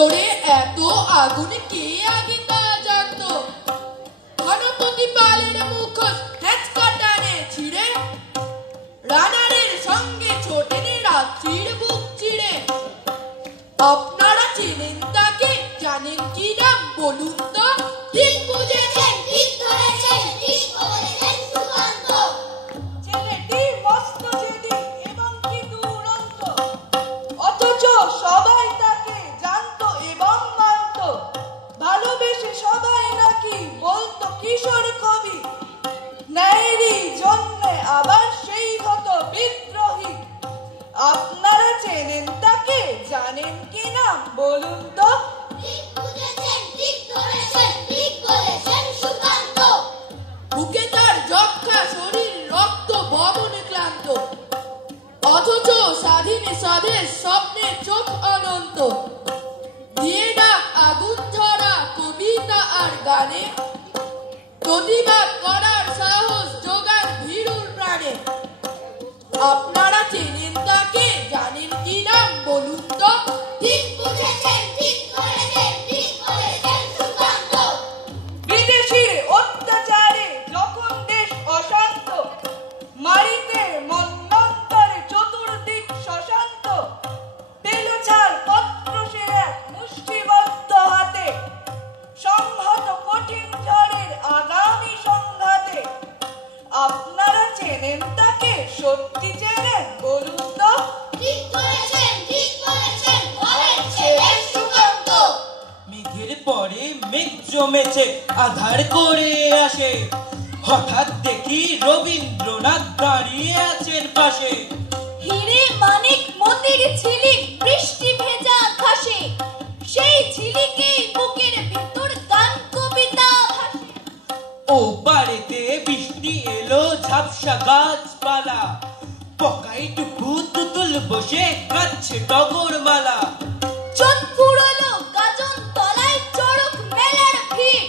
ভিতরে এত আগুনে কে আগে তা জানতো? ঘনপতি পালের মুখোশ হেঁচকা টানে ছিঁড়ে, রানারের সঙ্গে ছোটেনি রাত্রির বুক চিড়ে। আপনারা চেনেন তাকে, জানেন কি নাম বলুন তো? ঠিক বুঝেছেন, ঠিক ধরেছেন, ঠিক বলেছেন সুকান্ত। ছেলেটি মস্ত জেদি এবং কি দুরন্ত, অথচ সবাই তাকে জানতো এবং মানতো। ভালোবেসে সবাই নাকি বলতো কিশোর কবি, ন্যায়েরই জন্যে আবার সেই হতো বিদ্রোহী। আপনারা চেনেন তাকে, জানেন কি নাম বলুন তো? ঠিক বুঝেছেন, ঠিক ধরেছেন, ঠিক বলেছেন সুকান্ত। বুকে তার যক্ষা, শরীর রক্ত বদনে ক্লান্ত, অথচ স্বাধীনে স্বদেশ স্বপ্নে চোখ অনন্ত। দিয়ে ডাক আগুন ঝরা কবিতা আর গানে, প্রতিবাদ করার সাহস জোগান ভীরুর প্রাণে। আপনারা চেনেন তাকে, জানেন কি নাম বলুন তো? ঠিক বুঝেছেন, ঠিক ধরেছেন, ঠিক বলেছেন সুকান্ত। বিদেশির অত্যাচারে যখন দেশ অশান্ত, মারিতে মন্বন্তরে চতুর্দিক শশান্ত, পেল ছাড় পত্র সে এক মুষ্টিবদ্ধ হাতে, সংহত কঠিন ঝড়ের আগামী সংঘাতে। আপনারা চেনেন তাকে, সত্যি চেনেন বলুন তো? ঠিক ধরেছেন, ঠিক বলেছেন, বলেছেন সুকান্ত। মেঘের পরে মেঘ জমেছে, আধার করে আসে, হঠাৎ দেখি রবীন্দ্রনাথ দাঁড়িয়ে আছেন পাশে। হিরে মানিক মতির ঝিলিক বৃষ্টি ভেজা ঘাসে, সেই ঝিলিকেই বুকের ভেতর গান কবিতা ভাসে। ও বাড়িতে বৃষ্টি এলো, ঝাপসা গাছপালা, পকাই টুকু তুতুল বসে কাচ্ছে টগর মালা। চোখ ফুরলো গাজন তলায় চড়ক মেলার ভিড়,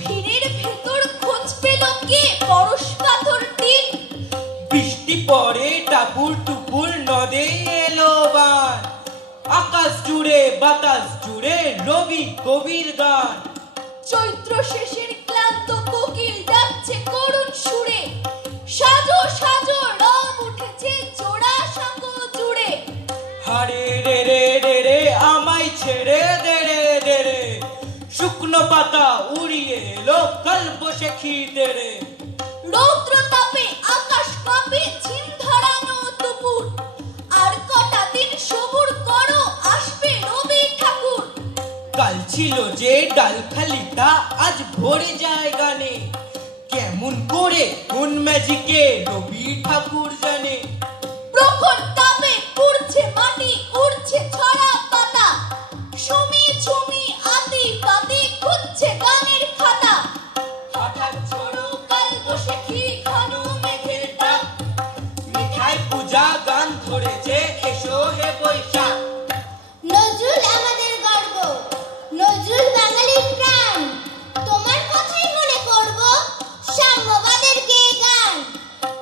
ভিড়ের ভেতর খোঁজ পেল কে পরশ পাথর তীর। বৃষ্টি পরে টাপুর টুপুর নদে এলো বান, আকাশ জুড়ে বাতাস জুড়ে রবি কবির গান। চৈত্র শেষের ক্লান্ত কোকিল ডাকছে করুণ সুরে, সাজো সাজো রং উঠেছে জোড়া সাঁকো জুড়ে। হারে রে রে রে রে আমায় ছেড়ে দে রে দে রে, শুকনো পাতা উড়িয়ে এলো কাল বৈশাখীতে রে। রৌদ্র তাপে আকাশ কাঁপে, ঝিম ধরানো দুপুর, আর কটা দিন সবুর করো আসবে রবি ঠাকুর। কাল ছিল যে ডালখালিটা আজ ভরে যায় গানে, কেমন করে কোন ম্যাজিকে রবি ঠাকুর জানে। প্রখর তাপে পুড়ছে মাটি, উড়ছে ছড়া পাতা, সুমি ঝুমি আতি পাতি খুঁজছে গানের খাতা। হঠাৎ ঝড়ো কাল বৈশাখী ঘন মেঘের ডাক, মিঠাই পূজা গান ধরেছে এসো হে বৈশাখ। নজরুল আমাদের গর্ব, নজরুল বাঙালির প্রাণ, তোমার কথাই মনে করব সাম্যবাদের গেয়ে গান।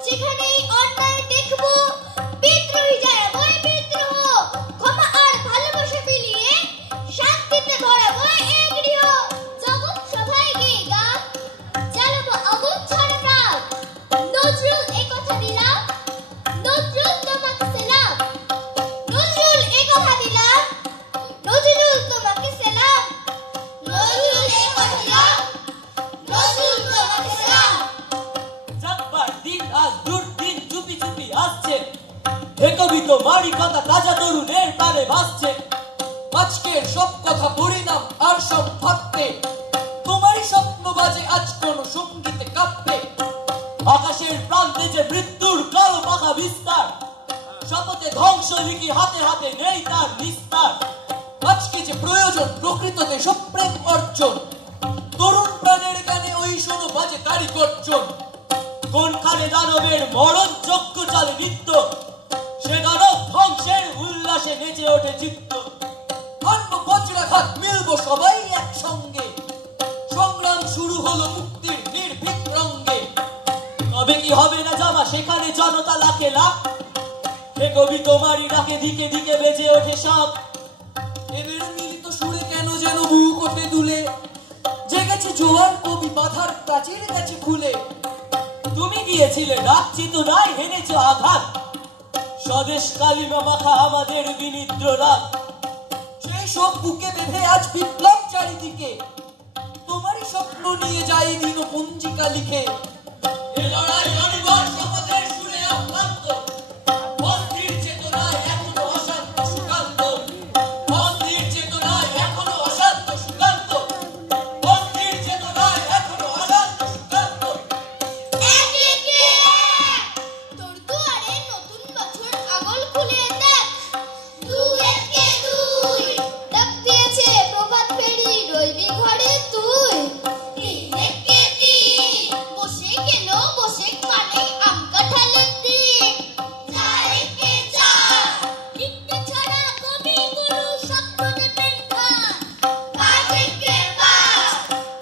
যেখানেই অন্যায় দেখবো, বিদ্রোহী যারা বই বিদ্রোহ, ক্ষমা আর ভালোবাসা বিলিয়ে শান্তিতে ভরাবো এই গৃহ। জগৎ সভায় গেয়ে গান, জ্বালাবো আগুন ছড়া প্রাণ। নজরুল এই কথা দিলাম, নজরুল তোমাকে সেলাম, নজরুল এই কথা দিলাম, নজরুল তোমাকে সেলাম, নজরুল এই কথা দিলাম, নজরুল তোমাকে সেলাম। যাকবার দিন আজ দুর্দিন চুপি চুপি আসছে, হে কবি তোমারই কথা তাজা তরুণের প্রাণে ভাসছে। আজকের সব কথা পরিণাম আর সব ভাববে, তোমারই স্বপ্ন বাজে আজ কোন সঙ্গীতে কাঁপবে। আকাশের প্রান্তে যে মৃত্যুর কালো মাখা বিস্তার, শপথে ধ্বংস লিখি হাতে হাতে নেই তার নিস্তার। আজকে যে প্রয়োজন প্রকৃততে সপ্রেম অর্জন, তরুণ প্রাণের গানে ওই শোনো বাজে তারি গর্জন। কোনখানে দানবের মরণ যজ্ঞ চালে নৃত্য, সে দানব ধ্বংসের উল্লাসে নেচে ওঠে চিত্ত। আনবো বজ্রাঘাত, মিলবো সবাই একসঙ্গে, সংগ্রাম শুরু হলো মুক্তির নির্ভীক রঙ্গে। তবে কি হবে না জামা সেখানে জনতা লাখে লাখ, হে কবি তোমারই ডাকে দিকে দিকে বেজে ওঠে সব। এবার মিলিত সুরে বুক ওঠে দুলে, জেগেছে জোয়ার কবি বাধার প্রাচীর গেছে খুলে। তুমি দিয়েছিলে ডাক চেতনায় হেনেছ আঘাত, স্বদেশ কালিমা মাখা আমাদের বিনিদ্র রাত। সেই সব বুকে বেঁধে আজ বিপ্লব চারিদিকে, তোমারই স্বপ্ন নিয়ে যাই দিন পঞ্জিকা লিখে। এ লড়াই অনিবার শপথের সুরে অক্লান্ত, বন্দির চেতনায় এখনো অশান্ত সুকান্ত, বন্দির চেতনায় এখনো অশান্ত সুকান্ত, বন্দির চেতনায় এখনো অশান্ত সুকান্ত। তোর দুয়ারে নতুন বছর আগল খুলে দেখ, দুই একে দুই ডাক দিয়েছে প্রভাত ফেরি, রইবি ঘরে তুই। তিন একে তিন বসে গেল বসে কানে আম কাঁঠালের দিন। চার একে চার লিখতে ছাড়া কবি গুরু স্বপ্ন দেবেন খান। পাঁচ একে পাঁচ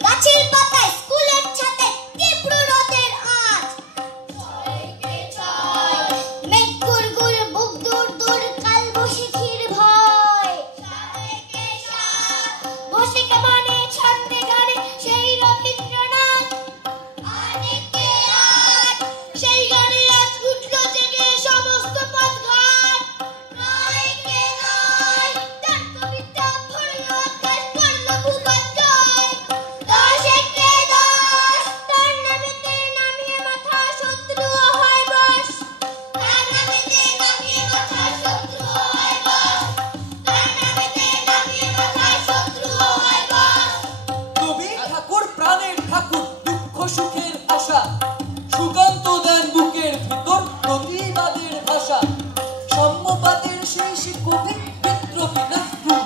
গাছের পাতায় স্কুলের ছাদে তীব্র রোদের আঁচ। ছয় একে ছয় মেঘ গুড়গুড় বুক দূর দূর কাল বৈশাখীর ভয়। সাত একে সাত বসে কেমনে ছন্দে গানে সেই রবীন্দ্রনাথ। আট একে আট সেই গানে আজ উঠল জেগে সমস্ত পথঘাট। নয় একে নয় তার কবিতা ভরল আকাশ করল ভূগর্জয়। দশ একে দশ তার নামেতে নামিয়ে মাথা শত্রু হয় বশ। তার নামেতে নামিয়ে মাথা শত্রু হয় বশ। তার নামেতে নামিয়ে মাথা শত্রু হয় বশ। কবি ঠাকুর প্রাণের ঠাকুর, দুঃখ সুখের আশা, সুকান্ত দেন বুকের ভিতর প্রতিবাদের ভাষা। সাম্যবাদের সেই শিক্ষকে বিদ্রোহী নাস্তুর,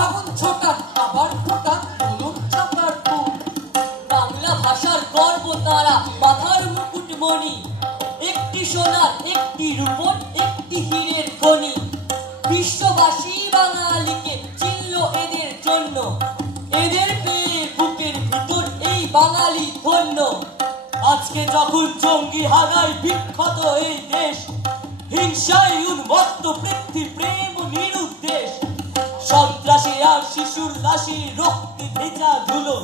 আগুন ছোটা আবার ফোটা কলম চাপার ফুল। বাংলা ভাষার গর্ব তারা মাথার মুকুটমণি, একটি সোনার একটি রূপর একটি হীরের খনি। বিশ্ববাসী বাঙালিকে চিনল এদের জন্য, এদের পেয়ে বুকের ভিতর এই বাঙালি ধন্য। আজকে যখন জঙ্গি হানায় বিক্ষত এই দেশ, হিংসায় উন্মত্ত পৃথিবী প্রেম ও নিরুদ্দেশ। সন্ত্রাসী আর শিশুর লাশে রক্তে ভেজা ধুলো,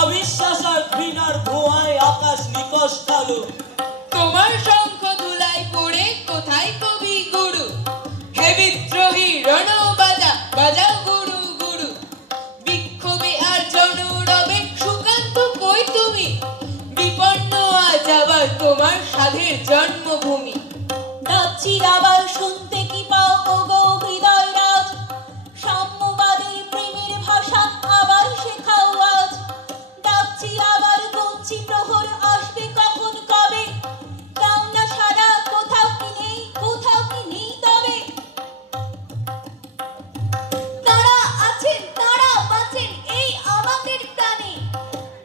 অবিশ্বাস আর ঘৃণার ধোঁয়ায় আকাশ নিকশ কালো। তোমার শঙ্খ ধুলায় পড়ে কোথায় কবি গুরু? হে বিদ্রোহী রণ বাজা বাজাও গুরু গুরু। বিক্ষোভে আর জনরবে সুকান্ত কই তুমি? বিপন্ন আজ আবার তোমার সাধের জন্মভূমি। ডাকছি আবার শুনতে কি পাও ওগো হৃদয় রাজ, সাম্যবাদের প্রেমের ভাষা আবার শেখাও আজ। ডাকছি আবার গুনছি প্রহর আসবে কখন কবে, দাও না সারা কোথাও কি নেই তবে। তারা আছেন তারা বাঁচেন এই আমাদের প্রাণে,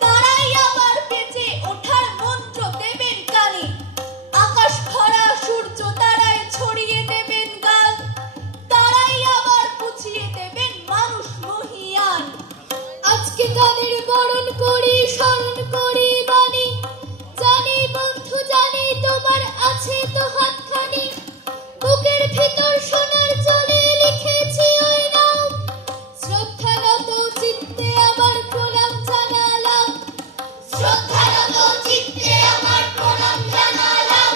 তারাই আবার বেঁচে ওঠার মন্ত্র দেবেন কানে। আকাশ ভরা সূর্য তারাই ছড়িয়ে দেবেন গান, তারাই আবার বুঝিয়ে দেবেন মানুষ মহিয়ান। আজকে তাদের বরণ করি স্মরণ করি বাণী, জানি বন্ধু জানি তোমার আছে তো হাতখানি। বুকের ভিতর সোনার জলে লিখেছি ওই নাম, শ্রদ্ধারত চিত্তে আমার প্রণাম জানালাম। শ্রদ্ধারত চিত্তে আমার প্রণাম জানালাম।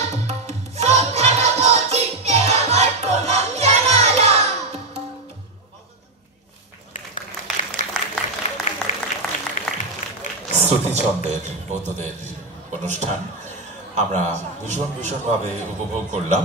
শ্রদ্ধারত চিত্তে আমার প্রণাম জানালাম। শ্রুতিচন্দ্রের বৌদ্ধদের অনুষ্ঠান আমরা ভীষণভাবে উপভোগ করলাম।